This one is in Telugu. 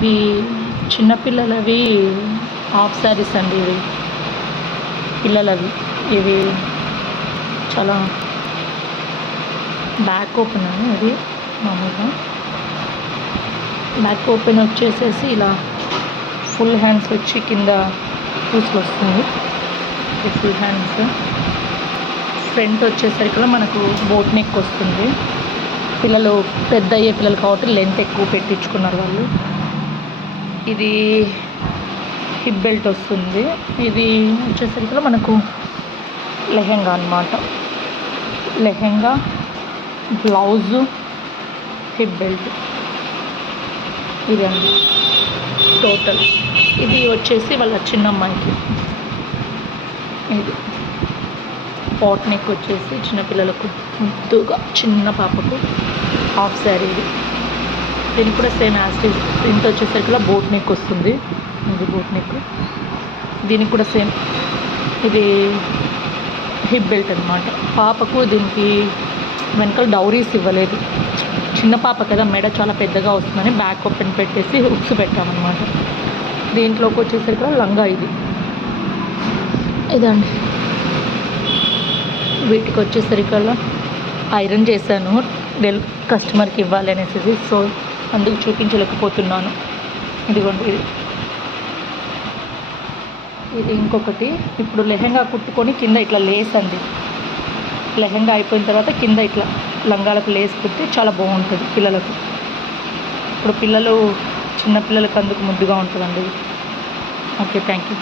ఇవి చిన్నపిల్లలవి హాఫ్ శారీస్ అండి. ఇవి పిల్లలవి. ఇవి చాలా బ్యాక్ ఓపెన్ అని ఇది మామూలుగా బ్యాక్ ఓపెన్ వచ్చేసేసి ఇలా ఫుల్ హ్యాండ్స్ వచ్చి కింద పూసలు వస్తుంది. ఇది ఫుల్ హ్యాండ్స్. ఫ్రంట్ వచ్చేసరికి మనకు బోట్ నెక్ వస్తుంది. పిల్లలు పెద్ద అయ్యే పిల్లలు కాబట్టి లెంత్ ఎక్కువ పెట్టించుకున్నారు వాళ్ళు. ఇది హిప్ బెల్ట్ వస్తుంది. ఇది వచ్చేసరికి మనకు లెహెంగా అన్నమాట. లెహెంగా, బ్లౌజు, హిప్ బెల్ట్ ఇదండి టోటల్. ఇది వచ్చేసి వాళ్ళ చిన్నమ్మాయికి. ఇది పాట్ నెక్ వచ్చేసి చిన్నపిల్లలకు ముద్దుగా చిన్న పాపకు హాఫ్ శారీ. ఇది దీనికి కూడా సేమ్ యాస్టీజ్ ప్రింట్ వచ్చేసరికి బోట్ నెక్ వస్తుంది. ఇది బోట్ నెక్. దీనికి కూడా సేమ్ ఇది హిప్ బెల్ట్ అనమాట. పాపకు దీనికి వెనకాల డౌరీస్ ఇవ్వలేదు. చిన్న పాప కదా, మెడ చాలా పెద్దగా వస్తుందని బ్యాక్ ఓపెన్ పెట్టేసి హుక్స్ పెట్టామన్నమాట. దీంట్లోకి వచ్చేసరికి లంగా ఇదండి. వీటికి వచ్చేసరికల్లా ఐరన్ చేశాను కస్టమర్కి ఇవ్వాలి అనేసి, సో అందుకు చూపించలేకపోతున్నాను. ఇదిగోండి ఇది ఇంకొకటి. ఇప్పుడు లెహెంగా కుట్టుకొని కింద ఇట్లా లేస్ అండి. లెహెంగా అయిపోయిన తర్వాత కింద ఇట్లా లంగాలకు లేస్ కుట్టి చాలా బాగుంటుంది పిల్లలకు. ఇప్పుడు చిన్నపిల్లలకు అందుకు ముద్దుగా ఉంటుందండి. Okay, thank you.